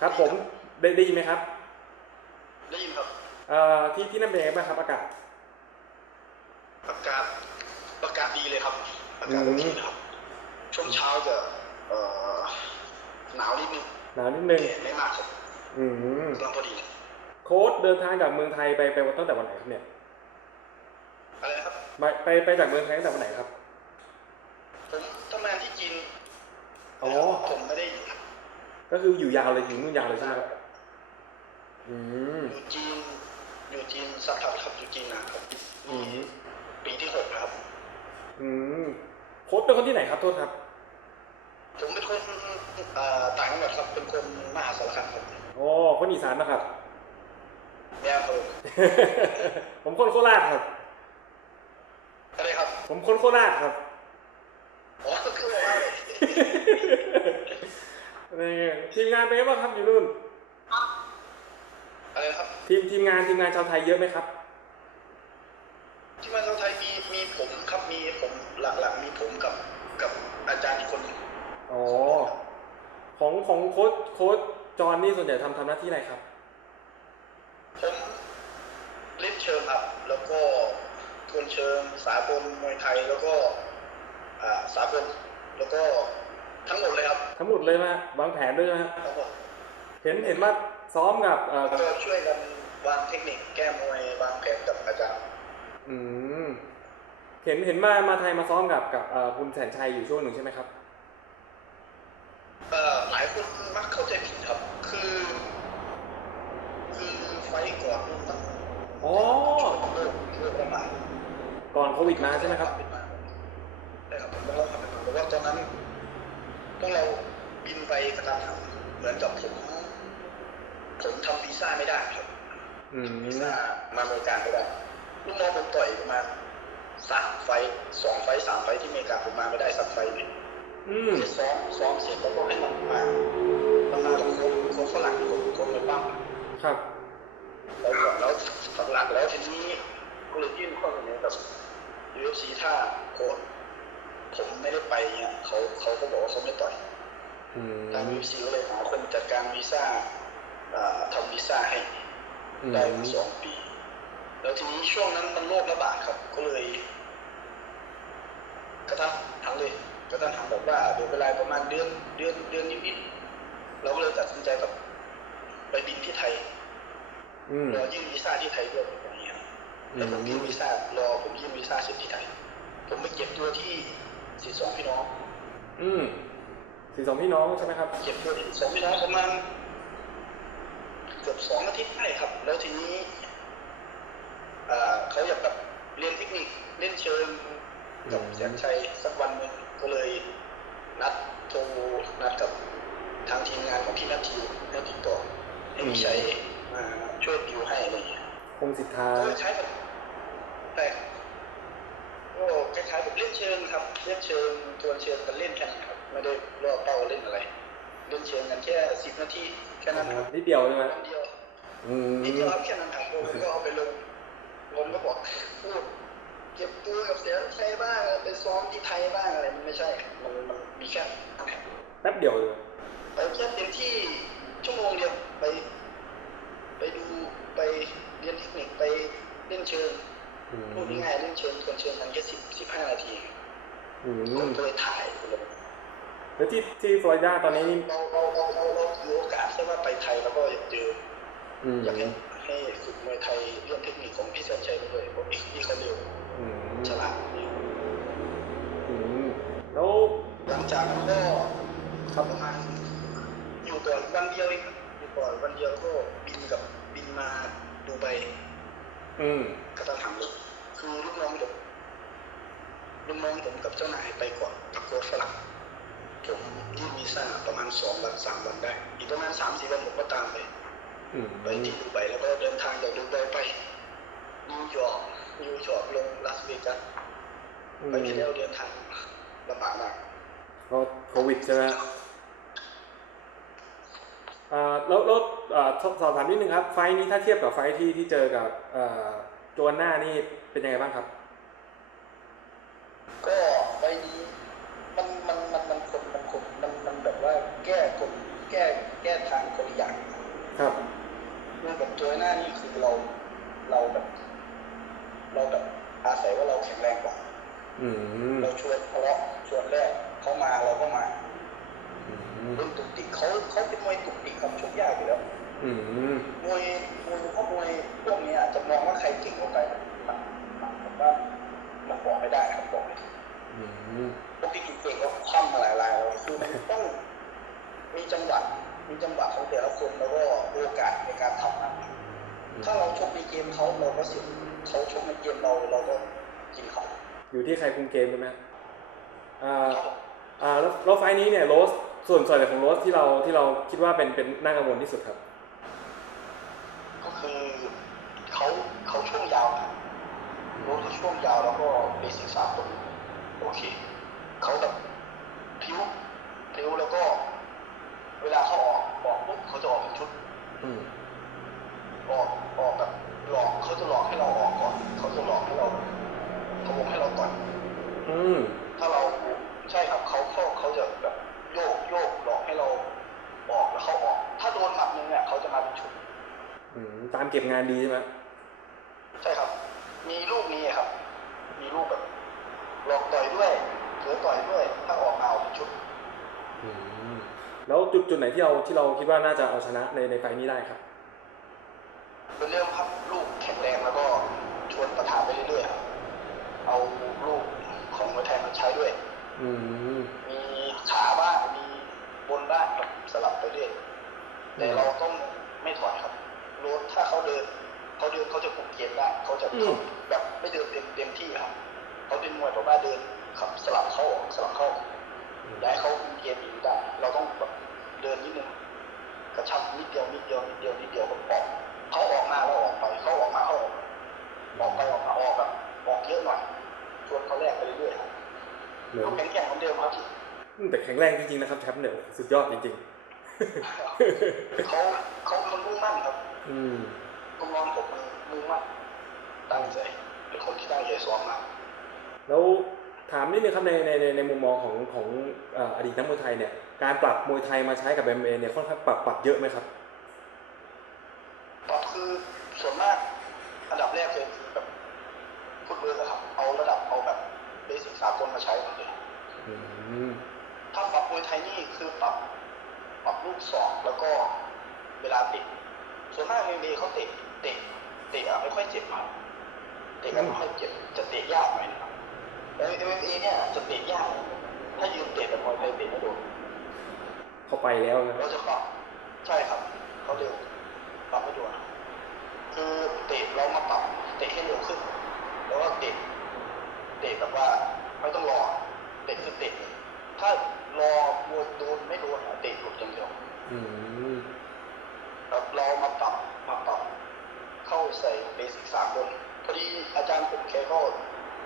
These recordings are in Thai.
ครับผมได้ได้ยินไหมครับ ได้ยินครับเอ่อที่ที่นั่นเป็นยังไงบ้างครับอากาศ อากาศอากาศดีเลยครับ อากาศโอเคนะครับ ช่วงเช้าจะเอ่อหนาวนิดนึงหนาวนิดนึงแต่ไม่มากครับอืมกำลังพอดีโค้ดเดินทางจากเมืองไทยไปไปตั้งแต่วันไหนครับเนี่ยอะไรนะครับไปไปไปจากเมืองไทยตั้งแต่วันไหนครับผมทำงานที่จีนอ๋อผมไม่ได้ ก็คืออยู่ยาวเลยอยู่นู่นยาวเลยใช่ไหมครับอืมอยู่จีนอยู่จีนสักพักครับอยู่จีนนะครับอืมปีที่หกครับ อืมโค้ดเป็นคนที่ไหนครับโทษครับ ผมเป็นคนเอ่อต่างจังหวัดครับเป็นคนมหาสารคามครับโอ้คนอีสานนะครับ แม่ครับผมคนโคราชครับ อะไรครับผมคนโคราชครับอ๋อก็คือว่า นี่ทีมงานเป็นไงบ้างครับอยู่นู่น อะไรนะครับ ทีมทีมงานทีมงานชาวไทยเยอะไหมครับ ที่มาเมืองไทยมีมีผมครับมีผมหลักๆมีผมกับกับอาจารย์อีกคนหนึ่งอ๋อ ของของโค้ดโค้ดจอห์นนี่ส่วนใหญ่ทำทำหน้าที่อะไรครับ ผมเล่นเชิงครับ แล้วก็ทวนเชิงสากลมวยไทยแล้วก็ อ่าสากลแล้วก็ ทั้งหมดเลยครับทั้งหมดเลยมาวางแผนด้วยไหมฮะทั้งหมดเห็นเห็นว่าซ้อมกับเอ่อแล้วก็ช่วยกันวางเทคนิคแก้มวยวางแผนกับอาจารย์อืมเห็นเห็นมามาไทยมาซ้อมกับกับเอ่อคุณแสนชัยอยู่ช่วงหนึ่งใช่ไหมครับเอ่อหลายคนมักเข้าใจผิดครับ คือ คือไฟล์ก่อนมันอ๋อเริ่มเริ่มประมาณก่อนโควิดมาใช่ไหมครับใช่ครับผมต้องเล่าความเป็นมาเพราะว่าตอนนั้น พวกเราบินไปกระทันหันเหมือนกับผมผมทำวีซ่าไม่ได้ครับอืมวีซ่ามาอเมริกาไม่ได้ลูกน้องผมต่อยประมาณสามไฟท์สองไฟท์สามไฟท์ที่อเมริกาผมมาไม่ได้สักไฟท์เลยอืมซ้อมซ้อมเสร็จแล้วก็ให้มันมามันมากับคนคนฝรั่งคนคนในบ้านครับแล้วก่อนแล้วฝักหลักแล้วทีนี้ก็เลยยื่นข้อเสนอกับ UFC ถ้าโค้ชผม ไม่ได้ไปเนี่ยเขาเขาก็บอกว่าเขาไม่ต่อยอืมทาง UFC ก็เลยหาคนจัดการวีซ่าอ่าทำวีซ่าให้อืมได้มาสองปี แล้วทีนี้ช่วงนั้นมันโรคระบาดครับ ก็เลยกระทันหันเลยกระทันหันแบบว่าเดี๋ยวเวลาประมาณเดือนเดือนเดือนนิดๆเราก็เลยตัดสินใจแบบไปบินที่ไทยอืมรอยื่นวีซ่าที่ไทยด้วยอย่างนี้ครับแล้วผมยื่นวีซ่ารอผมยื่นวีซ่าเสร็จที่ไทย ผมไปเก็บตัวที่ สี่สองพี่น้องอืมสี่สองพี่น้องใช่ไหมครับเก็บตัวที่สองพี่น้องประมาณเกือบสองอาทิตย์ได้ครับ แล้วทีนี้อ่าเขาอยากแบบเรียนเทคนิคเล่นเชิงกับอืมแสนชัยสักวันหนึ่งก็เลยนัดโทรนัดกับทางทีมงานของพี่นัททิวให้ติดต่อให้พี่ชัยมาช่วยดิวให้อะไรอย่างเงี้ยคงสิทธาก็คล้ายกับแต่ก็คล้ายๆกับ เล่นเชิงครับเล่นเชิงทวนเชิงกันเล่นแค่นั้นครับไม่ได้ล่อเป้าเล่นอะไร เล่นเชิงกันแค่สิบนาทีแค่นั้นครับนิดเดียวใช่ไหมวันเดียวอืมนิดเดียวครับแค่นั้นครับผมก็เอาไปลงลงก็บอกพูดเก็บตัวกับเสียงใช้บ้างไปซ้อมที่ไทยบ้างอะไรมันไม่ใช่มันมันมีแค่นั้นครับแป๊บเดียวเลยไปแค่เต็มที่ชั่วโมงเดียวไป ไปดูไปเรียนเทคนิคไปเล่นเชิงอืม พูดง่ายๆเล่นเชิงทวนเชิงกันแค่สิบสิบห้านาทีอืผมมก็เลยถ่ายลงแล้วที่ที่ฟลอริดาตอนนี้นี่เราเราเราเราเราถือโอกาสแค่ว่าไปไทยแล้วก็อยากเจออืมอยากให้ให้ฝึกมวยไทยเรื่องเทคนิคของพี่แสนชัยด้วยเพราะพี่พี่เขาเร็วอืมฉลาดอืมแล้วหลังจากนั้นก็ครับประมาณอยู่ก่อนวันเดียวเองครับอยู่ก่อนวันเดียวก็บินกับบินมาดูไบอืมกระทันหันเลย คือลูกน้องผมลูกน้องผมกับเจ้านายไปก่อนกับโค้ชฝรั่งผมยื่นวีซ่าประมาณสองวันสามวันได้ อีกประมาณสามสี่วันผมก็ตามไปอืมไปที่ดูไบแล้วก็เดินทางจากดูไบไปนิวยอร์กนิวยอร์กลงลาสเวกัสไปที่แล้วเดินทางลำบากมากก็โควิดใช่ไหมอ่าแล้วแล้วอ่าสอบสอบถามนิดนึงครับ ไฟล์นี้ถ้าเทียบกับไฟล์ที่ที่เจอกับ เอ่อโจนหน้านี่เป็นยังไงบ้างครับ ก็ไปนี้มันมันมันมันคมมันคมมันมันแบบว่าแก้กฎแก้แก้ค่ทางคนละอย่างครับเรื่องแบบตัวหน้านี่คือเราเราแบบ เราแบบอาศัยว่าเราแข็งแรงกว่าอืมเราชวนทะเลาะชวนแรกเขามาเราก็มาอืมเรื่องตุกติกเขาเขาเป็นมวยตุกติกครับชกยากอยู่แล้วอื มมวยมวยพวกมวยพวกนี้อาจจะมองว่าใครเก่งกว่าใครมันมันผมว่ามันบอกไม่ได้ครับบอกไม่ถูกอืมพวกที่เก่งๆก็คว่ำมาหลายรายแล้วคือมันต้องมีจังหวะมีจังหวะของแต่ละคนแล้วก็โอกาสในการทำนะถ้าเราชกในเกมเขาเราก็เสียเขาชกในเกมเราเราก็กินเขาอยู่ที่ใครคุมเกมใช่ไหมครับอ่าอ่าแล้วแล้วไฟล์นี้เนี่ยโรสส่วนส่วนใหญ่ของโรสที่เราที่เราคิดว่าเป็นเป็นน่ากังวลที่สุดครับก็ คือเขาเขาช่วงยาวรู้ที่ช่วงยาวแล้วก็เบสิกสามคนโอเคเขาแบบพิ้วพิ้วแล้วก็ เวลาเขาออกามเก็บงานดีใช่ไหมใช่ครับ มีลูกนี้ครับ มีลูกแบบหลอกต่อยด้วยเถือต่อยด้วย ถ้าออกมาเอาเป็นชุดอืมแล้วจุดจุดไหนที่เราที่เราคิดว่าน่าจะเอาชนะในในไฟล์นี้ได้ครับเป็นเรื่องครับลูกแข็งแรงแล้วก็ชวนประทานไปเรื่อยๆครับเอาลูกของมวยไทยมาใช้ด้วยอืมมีขาบ้างมีบนบ้างครับสลับไปเรื่อยแต่เราต้องไม่ถอยครับรถถ้าเขาเดิ นเขาเดินเขาจะคุมเกมได้เขาจะเขาแบบไม่เดินเต็มเต็มที่ครับเขาเป็นมวยแบบว่าเดินครับสลับเข้าออกสลับเข้าออกอยากให้เขาคุมเกมอยู่ได้เราต้องแบบเดินนิดนึงกระชับนิดเดียวนิดเดียวนิดเดียวนิดเดียวก็ออกเขาออกมาเราออกไปเขาออกมาเขาออกออกไปออกมาออกแบบออกเยอะหน่อยชวนเขาแรกไปเรื่อยๆครับเหมือนลูกแข็งแกร่งเหมือนเดิมครับพี่อืมแต่แข็งแรงจริงๆนะครับแชมป์เนี่ยสุดยอดจริงเขาเขามันมุ่งมั่นครับๆอืม ลูกน้องผมมันมุ่งมั่นตั้งใจเป็นคนที่ตั้งใจซ้อมมากแล้วถามนิดนึงครับในในในในมุมมองของของเอ่ออดีตนักมวยไทยเนี่ยการปรับมวยไทยมาใช้กับ MMA เนี่ยค่อนข้างปรับปรับเยอะไหมครับปรับคือส่วนมากอันดับแรกเลยคือแบบฟุตเวิร์กอะครับเอาระดับเอาแบบเบสิกสากลมาใช้หมดเลยอืมถ้าปรับมวยไทยนี่คือปรับปรับลูกศอกแล้วก็เวลาเตะส่วนมากเอ็มเอเขาเตะ เตะเตะอะไม่ค่อยเจ็บครับเตะกันไม่ค่อยเจ็บจะเตะยากหน่อยนะครับแต่เอ็มเอเนี่ยจะเตะยากถ้ายืนเตะแบบมวยไทยเตะไม่โดนเข้าไปแล้วนะเราจะปรับใช่ครับเขาเร็วปรับไม่ด่วนคือเตะเรามาปรับเตะให้เร็วขึ้น แล้วก็เตะเตะแบบว่าไม่ต้องรอเตะคือเตะเลยถ้ารอมวยโดนไม่โดนอะเตะหลุดอย่างเดียว อืม ครับเรามาปรับมาปรับเข้าใส่เบสิกสากลพอดีอาจารย์ผมแกก็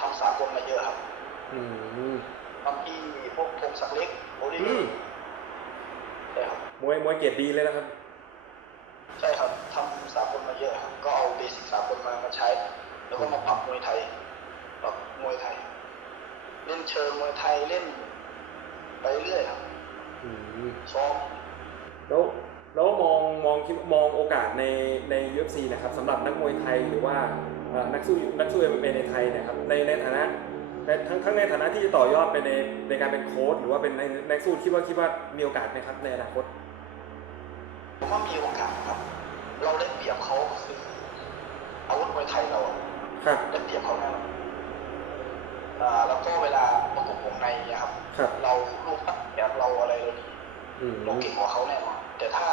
ทำสากลมาเยอะครับ อืม ทำที่ พวกพงศักดิ์เล็กโอลิอืเวอมร์ใช่ครับมวยมวยเกียรติดีเลยนะครับ ใช่ครับทำสากลมาเยอะครับก็เอาเบสิกสากลมามาใช้ แล้วก็มาปรับมวยไทยปรับมวยไทย เล่นเชิงมวยไทยเล่น ไปเรื่อยครับอืมซ้อมแล้วแล้วมองมองคิดมองโอกาสในใน UFC นะครับสำหรับนักมวยไทยหรือว่าเอ่อนักสู้นักสู้ MMA ในไทยเนะครับในในฐานะใน ทั้งทั้งในฐานะที่จะต่อยอดไปในในการเป็นโค้ชหรือว่าเป็นในนักสู้คิดว่าคิดว่ามีโอกาสไหมครับในอนาคตผมว่ามีโอกาสครับ เราได้เปรียบเขาคืออาวุธมวยไทยเราอะครับได้เปรียบเขาแน่นอนอ่าแล้วก็เวลาประกบวงในเนี่ยครับครับ เราลูกแบบเราอะไรเราดีอืมเราเก่งกว่าเขาแน่นอนแต่ถ้า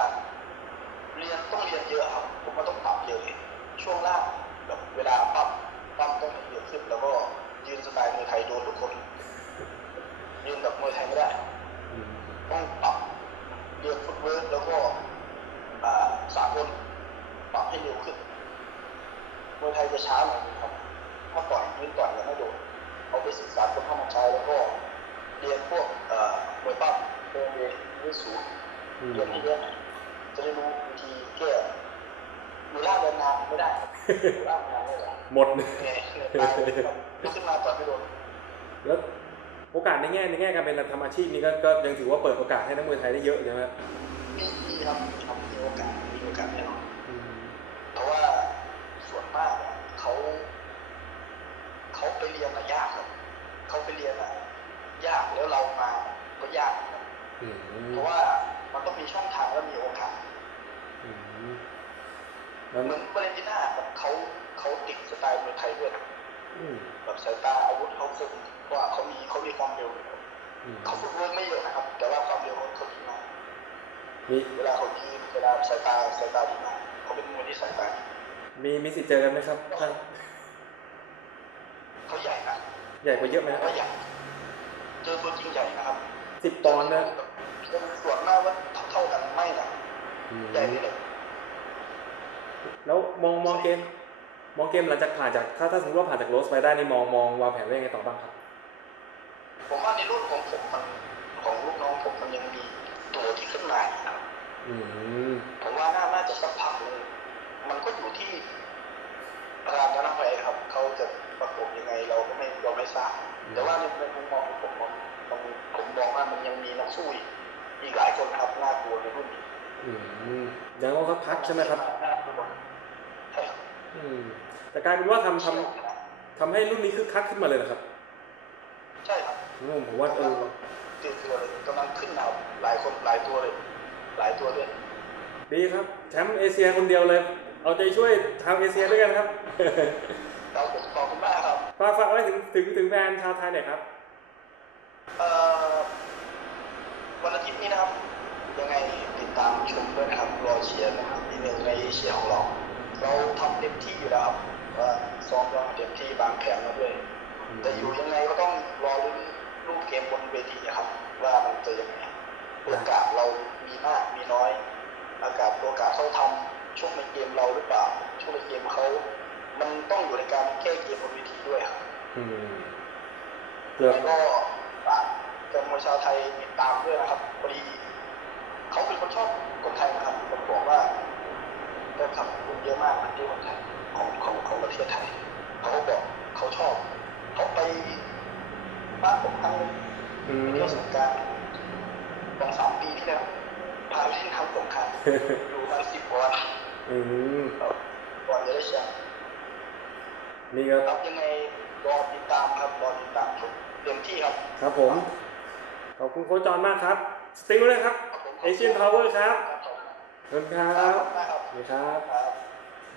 เรียนต้องเรียนเยอะครับผมว่าต้องปรับเยอะเลยช่วงล่างแบบเวลาปั๊มปั๊มต้องเยอะขึ้นแล้วก็ ยืนสไตล์มวยไทยโดนทุกคน ยืนแบบมวยไทยไม่ได้ ต้องปรับเรียนฟุตเวิร์กแล้วก็อ่าสากลปรับให้เร็วขึ้นมวยไทยจะช้าหน่อยนึงครับถ้าต่อยยืนต่อยยังไม่โดนเอาไปศึกษาคนเข้ามาใช้แล้วก็เรียนพวกเอ่อมวยปั้มเรียนเรียนวิสูงเรียนให้เยอะหน่อยจะได้รู้วิธีแก้ อยู่ล่างเดินนานไม่ได้ครับอยู่ล่างนานไม่ได้หมดเหนื่อยเหนื่อยตายเลยครับลุกขึ้นมาต่อยไม่โดนแล้วโอกาสในแง่ในแง่การเป็นทำอาชีพนี้ก็ก็ยังถือว่าเปิดโอกาสให้นักมวยไทยได้เยอะใช่ไหมครับมีมีครับมีครับมีโอกาสมีโอกาสแน่นอนอืมเพราะว่าส่วนมากอะเขาเขาไปเรียนอะยากครับเขาไปเรียนอะยากแล้วเรามาก็ยากครับอืมเพราะว่ามันต้องมีช่องทางและมีโอกาส อืมแล้ว เหมือนวาเลนติน่าแบบเขาเขาติดสไตล์มวยไทยด้วยนะอืมแบบสายตาอาวุธเขาคมเพราะว่าเขามีเขามีความเร็วอยู่ครับอืมเขาฝึกเวิร์กไม่เยอะนะครับ แต่ว่าความเร็วเขาเขาดีมากมีเวลาเขายืนเวลาสายตาสายตาดีมากเขาเป็นมวยที่สายตาดีมีมีสิทธิ์เจอกันไหมครับท่านเขาใหญ่นะใหญ่กว่าเยอะไหมครับเขาใหญ่เจอตัวจริงใหญ่นะครับสิบปอนด์นะเป็นส่วนมากว่าเท่าๆกันไม่นะอืมใหญ่เลยเลย แล้วมองมองเกม มองเกมหลังจากผ่านจากถ้าถ้าสมมติว่าผ่านจากโรสไปได้นี่มองมองวางแผนไว้ยังไงต่อบ้างครับ ผมว่าในรุ่นของผมมันของลูกน้องผมมันยังมีตัวที่ขึ้นมาอีกนะครับอืมผมว่าน่าน่าจะสักพักหนึงมันก็อยู่ที่ประธานนักไปครับเขาจะประกบยังไงเราก็ไม่เราไม่ทราบแต่ว่าในในมุมมองของผมผมผมผมมองว่ามันยังมีนักสู้อีกอีกหลายคนนะครับน่ากลัวในรุ่นนี้ อืมยังต้องสักพักใช่ไหมครับน่ากลัวใช่ครับ อืม แต่กลายเป็นว่าทำทำทำให้รุ่นนี้คึกคักขึ้นมาเลยนะครับ ใช่ครับอืมผมว่าเออตื่นตัวเลยกำลังขึ้นมาหลายคนหลายตัวเลย หลายตัวด้วยดีครับ แชมป์เอเชียคนเดียวเลย เอาใจช่วยทางเอเชียด้วยกันครับเราผมขอบคุณมากครับฝากฝากอะไรถึงถึงถึงแฟนชาวไทยหน่อยครับเอ่อวันอาทิตย์นี้นะครับยังไงติดตามชมด้วยนะครับรอเชียร์นะครับอีกหนึ่งในเอเชียของเรา เราทำเต็มที่อยู่แล้วครับว่าซ้อมเราเต็มที่บางแผนมาด้วยแต่อยู่ยังไงก็ต้องรอลุ้นรูปเกมบนเวทีนะครับ ว่ามันจะยังไงโอกาสเรามีมากมีน้อยอากาศโอกาสเขาทำช่วงในเกมเราหรือเปล่า ช่วงในเกมเขา มันต้องอยู่ในการแก้เกมบนเวทีด้วยครับอืมเกือบแล้วก็ฝากแฟนมวยชาวไทยติดตามด้วยนะครับพอดี เขาเป็นคนชอบคนไทยนะครับผมบอกว่าแฟนคลับคนเยอะมากนที่คนไทยของของของประเทศไทยเขาบอกเขาชอบเขาไปบ้านผมครั้งนึงไปเที่ยวสงการสองสามปีที่แล้วพาไปเล่นน้ำสงการอยู่ประมาสิบวันอืมก่อนจะได้แชมป์นี่ก็ครับยังไงรอติดตามครับรอติดตามเต็มที่ครับ ครับผม ขอบคุณโค้ชจอนมากครับ สติลเลยครับครับ เอเชียนพาวเวอร์ครับครับผมขอบคุณครัขอบบคุณมากครับสวัสดีครับ ครับ